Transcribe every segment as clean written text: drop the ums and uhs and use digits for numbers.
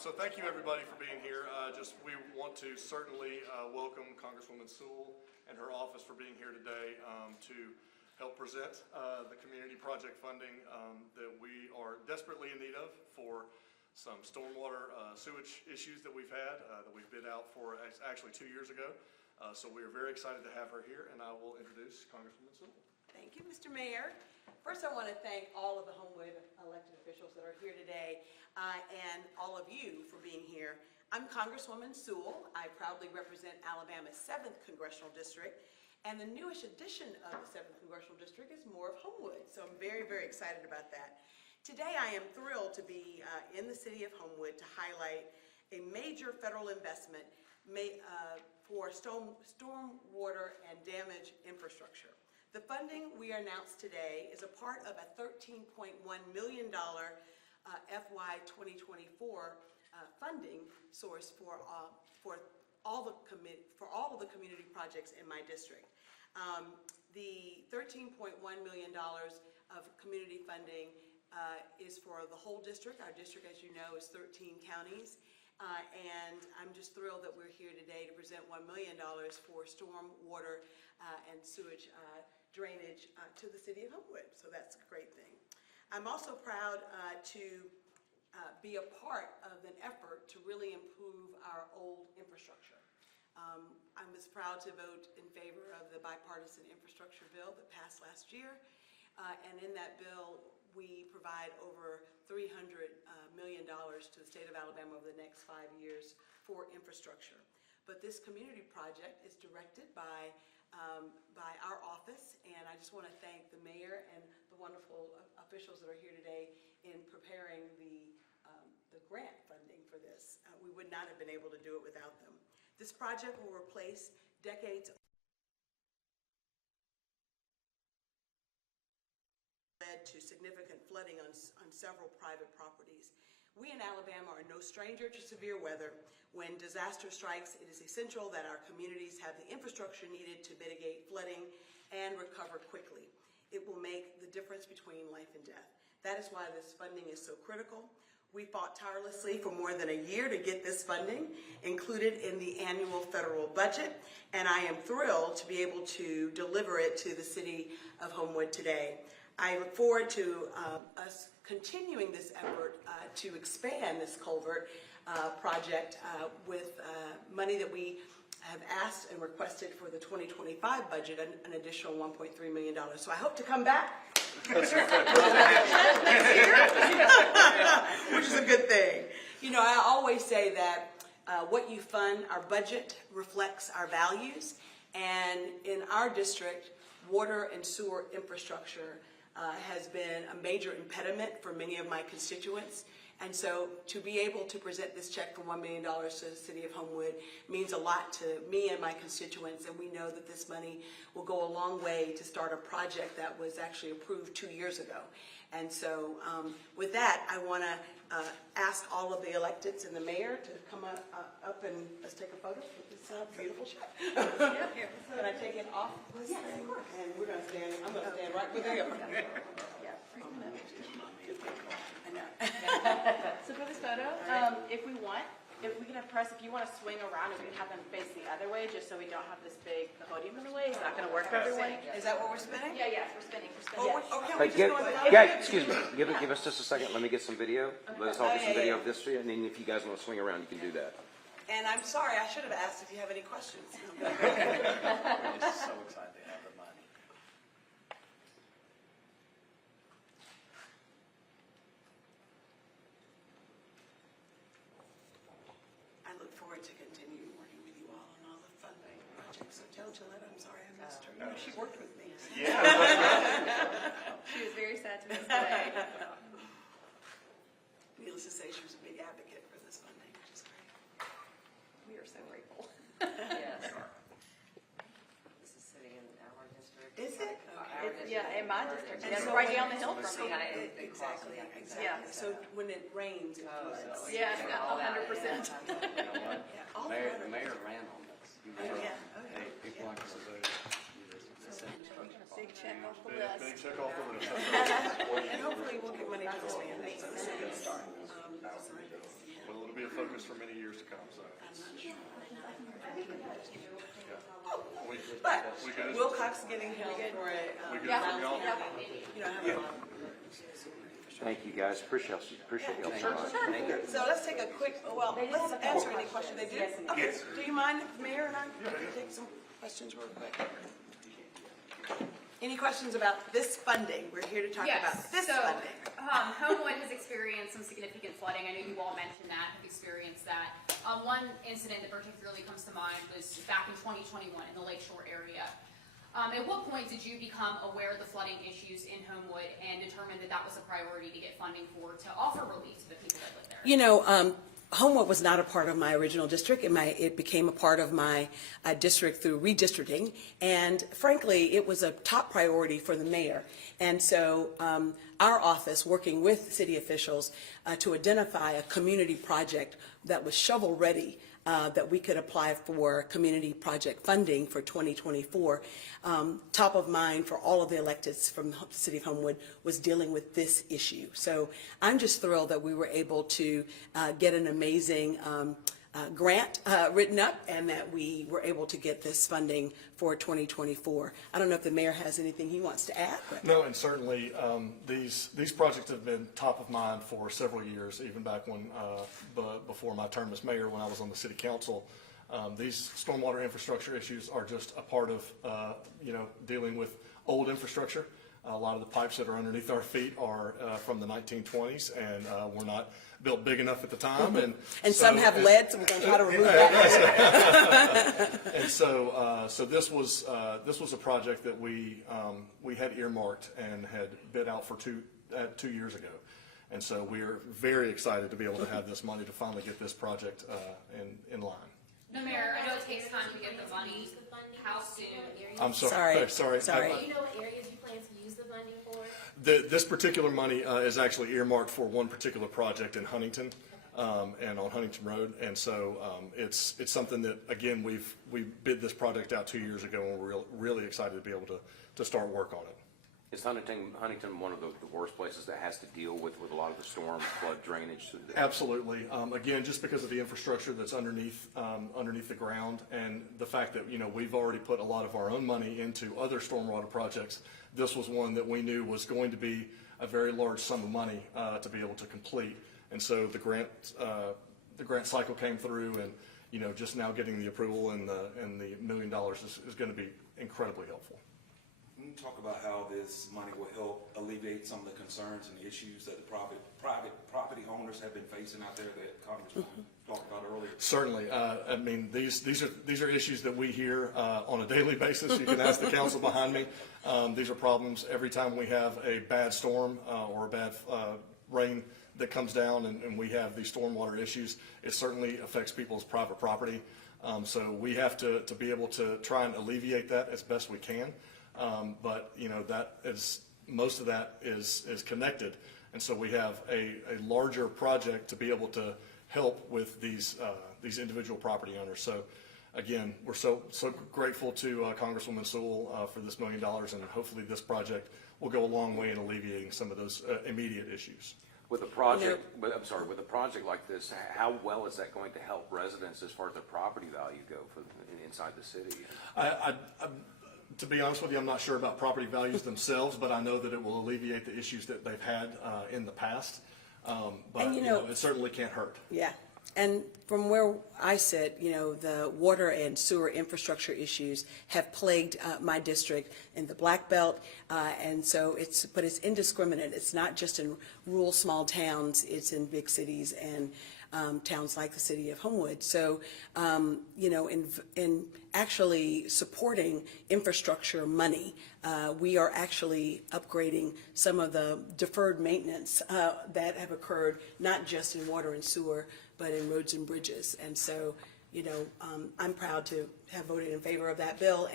So thank you everybody for being here. We want to certainly welcome Congresswoman Sewell and her office for being here today to help present the community project funding that we are desperately in need of for some stormwater sewage issues that we've had that we've bid out for actually 2 years ago. So we are very excited to have her here, and I will introduce Congresswoman Sewell. Thank you, Mr. Mayor. First, I want to thank all of the Homewood elected officials that are here today and all of you for being here. I'm Congresswoman Sewell. I proudly represent Alabama's 7th Congressional District, and the newest addition of the 7th Congressional District is more of Homewood, so I'm very, very excited about that. Today, I am thrilled to be in the City of Homewood to highlight a major federal investment for stormwater and damage infrastructure. The funding we announced today is a part of a $13.1 million FY 2024 funding source for all of the community projects in my district. The $13.1 million of community funding is for the whole district. Our district, as you know, is 13 counties. And I'm just thrilled that we're here today to present $1 million for storm water and sewage drainage to the City of Homewood. So that's a great thing. I'm also proud to be a part of an effort to really improve our old infrastructure. I was proud to vote in favor of the bipartisan infrastructure bill that passed last year. And in that bill, we provide over $300 million to the state of Alabama over the next 5 years for infrastructure. But this community project is directed by our office, and I just want to thank the mayor and the wonderful officials that are here today in preparing the grant funding for this. We would not have been able to do it without them. This project will replace decades led to significant flooding on several private properties. We in Alabama are no stranger to severe weather. When disaster strikes, it is essential that our communities have the infrastructure needed to mitigate flooding and recover quickly. It will make the difference between life and death. That is why this funding is so critical. We fought tirelessly for more than a year to get this funding included in the annual federal budget, and I am thrilled to be able to deliver it to the City of Homewood today. I look forward to us continuing this effort to expand this culvert project with money that we have asked and requested for the 2025 budget, an additional $1.3 million. So I hope to come back next year, which is a good thing. You know, I always say that what you fund, our budget reflects our values, and in our district, water and sewer infrastructure has been a major impediment for many of my constituents. And so to be able to present this check for $1 million to the City of Homewood means a lot to me and my constituents, and we know that this money will go a long way to start a project that was actually approved 2 years ago. And so with that, I want to ask all of the electeds and the mayor to come up and let's take a photo with this beautiful check. Can I take it off this thing? And we're going to stand, I'm going to stand right with you. So for this photo, if we can have press, if you want to swing around, we can have them face the other way, just so we don't have this big podium in the way. Is that going to work for everyone? Is that what we're spinning? Yeah, yes, we're spinning. Excuse me. Give us just a second. Let me get some video. Let us all get some video of this, and then if you guys want to swing around, you can do that. And I'm sorry, I should have asked if you have any questions. We're just so excited to have the money. I look forward to continuing working with you all on all the funding projects. So tell Gillette I'm sorry I missed her. You know, she worked with me. Yeah. She was very sad to miss today. Needless to say, she was a big advocate for this funding, which is great. We are so grateful. Yes. This is sitting in our district. Is it? Okay. Yeah, in my district. And It's so right down the hill from me. Exactly. Yeah. So when it rains, it floods. Yeah, 100%. All The the mayor ran on this. He Oh, ran. yeah. Hey, people like us to vote. Big check off the Big list. check off the list. And hopefully we'll get money to this man. It's a good start. Well, it'll be a But We good? Wilcox getting help for it. We good from y'all? You don't have a lot. Thank you, guys. Appreciate y'all so much. Thank you. So let's take a quick, well, let's answer any questions they do. Okay, do you mind, Mayor and I, take some questions real quick? Any questions about this funding? We're here to talk about this funding. Homewood has experienced some significant flooding. I know you all mentioned that, have experienced that. One incident that particularly comes to mind was back in 2021 in the Lakeshore area. At what point did you become aware of the flooding issues in Homewood and determine that that was a priority to get funding for, to offer relief to the people that live there? You know, Homewood was not a part of my original district. It became a part of my district through redistricting. And frankly, it was a top priority for the mayor. And so our office, working with city officials to identify a community project that was shovel-ready, that we could apply for community project funding for 2024. Top of mind for all of the electeds from the City of Homewood was dealing with this issue. So I'm just thrilled that we were able to get an amazing grant written up and that we were able to get this funding for 2024. I don't know if the mayor has anything he wants to add. But. No, and certainly these projects have been top of mind for several years, even back when before my term as mayor, when I was on the city council. These stormwater infrastructure issues are just a part of dealing with old infrastructure. A lot of the pipes that are underneath our feet are from the 1920s, and were not built big enough at the time. And some have lead, so we're going to try to remove that. And so this was a project that we had earmarked and had bid out for 2 years ago. And so we are very excited to be able to have this money to finally get this project in line. No, Mayor, I know it takes time to get the money. How soon? I'm sorry. Sorry. Do you know what areas you plan to use the funding for? This particular money is actually earmarked for one particular project in Huntington, and on Huntington Road. And so it's something that, again, we bid this project out 2 years ago, and we're really excited to be able to start work on it. Is Huntington one of the worst places that has to deal with a lot of the storm flood drainage? Absolutely. Again, just because of the infrastructure that's underneath the ground, and the fact that we've already put a lot of our own money into other stormwater projects. This was one that we knew was going to be a very large sum of money to be able to complete. And so the grant cycle came through, and just now getting the approval and the $1 million is going to be incredibly helpful. Can you talk about how this money will help alleviate some of the concerns and issues that the private property owners have been facing out there that Congressman talked about earlier? Certainly. I mean, these are issues that we hear on a daily basis. You can ask the council behind me. These are problems every time we have a bad storm or a bad rain that comes down, and we have these stormwater issues. It certainly affects people's private property. So we have to be able to try and alleviate that as best we can. But most of that is connected, and so we have a larger project to be able to help with these individual property owners. So again, we're so grateful to Congresswoman Sewell for this $1 million, and hopefully this project will go a long way in alleviating some of those immediate issues. With a project, with a project like this, how well is that going to help residents as far as their property value go inside the city? To be honest with you, I'm not sure about property values themselves, but I know that it will alleviate the issues that they've had in the past. But it certainly can't hurt. Yeah. And from where I sit, the water and sewer infrastructure issues have plagued my district in the Black Belt. And so it's indiscriminate. It's not just in rural small towns, it's in big cities and towns like the City of Homewood. So, in actually supporting infrastructure money, we are actually upgrading some of the deferred maintenance that have occurred, not just in water and sewer, but in roads and bridges. And so, I'm proud to have voted in favor of that bill,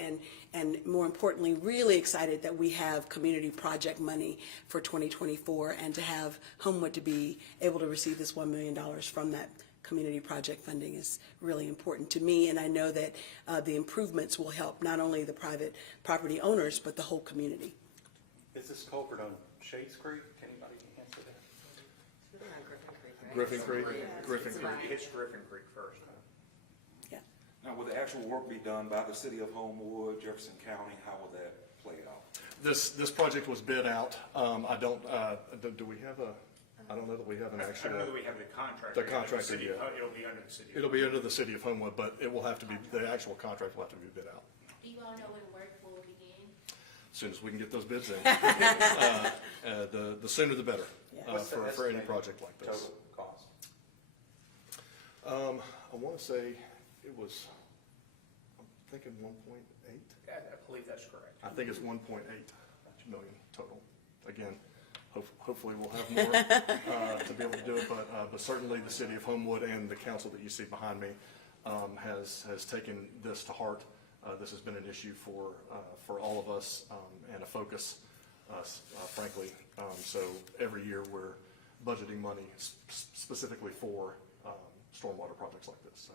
and more importantly, really excited that we have community project money for 2024, and to have Homewood to be able to receive this $1 million from that community project funding is really important to me. And I know that the improvements will help not only the private property owners, but the whole community. Is this culvert on Shades Creek? Anybody answer that? Griffin Creek. Griffin Creek. It's Griffin Creek first. Yeah. Now, will the actual work be done by the City of Homewood, Jefferson County? How will that play out? This project was bid out. I don't, do we have a, I don't know that we have an I actual. don't know that we have the contract. The contractor, City of yeah. It'll be under the city. It'll be under the City of Homewood, but it will have to be, the actual contract will have to be bid out Do you all know when work will begin? as soon as we can get those bids in. The sooner the better, for any project like this. Total cost. I want to say it was, I'm thinking 1.8. I believe that's correct. I think it's 1.8 million total. Again, hopefully we'll have more to be able to do it, but certainly the City of Homewood and the council that you see behind me has taken this to heart. This has been an issue for all of us and a focus, frankly. So every year we're budgeting money specifically for stormwater projects like this. So.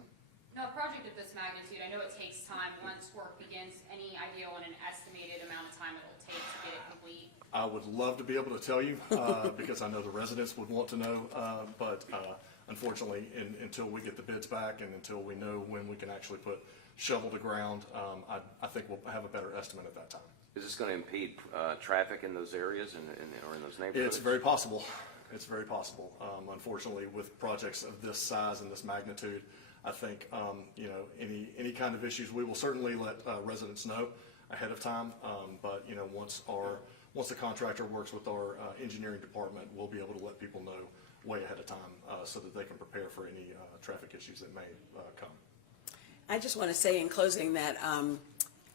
Now, a project of this magnitude, I know it takes time. Once work begins, any idea on an estimated amount of time it'll take to get it complete? I would love to be able to tell you, because I know the residents would want to know, but unfortunately, until we get the bids back and until we know when we can actually put shovel to ground, I think we'll have a better estimate at that time. Is this going to impede traffic in those areas or in those neighborhoods? It's very possible. It's very possible. Unfortunately, with projects of this size and this magnitude, I think, any kind of issues, we will certainly let residents know ahead of time. But, once the contractor works with our engineering department, we'll be able to let people know way ahead of time so that they can prepare for any traffic issues that may come. I just want to say in closing that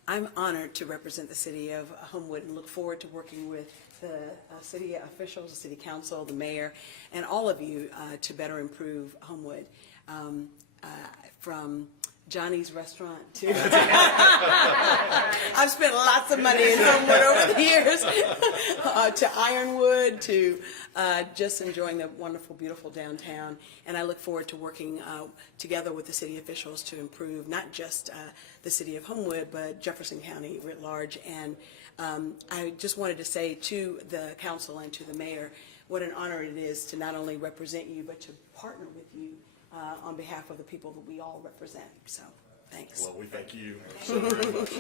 I'm honored to represent the City of Homewood and look forward to working with the city officials, the city council, the mayor, and all of you to better improve Homewood. From Johnny's Restaurant to I've spent lots of money in Homewood over the years to Ironwood to just enjoying the wonderful, beautiful downtown. And I look forward to working together with the city officials to improve not just the City of Homewood, but Jefferson County writ large. And I just wanted to say to the council and to the mayor what an honor it is to not only represent you, but to partner with you on behalf of the people that we all represent. So, thanks. Well, we thank you so very much.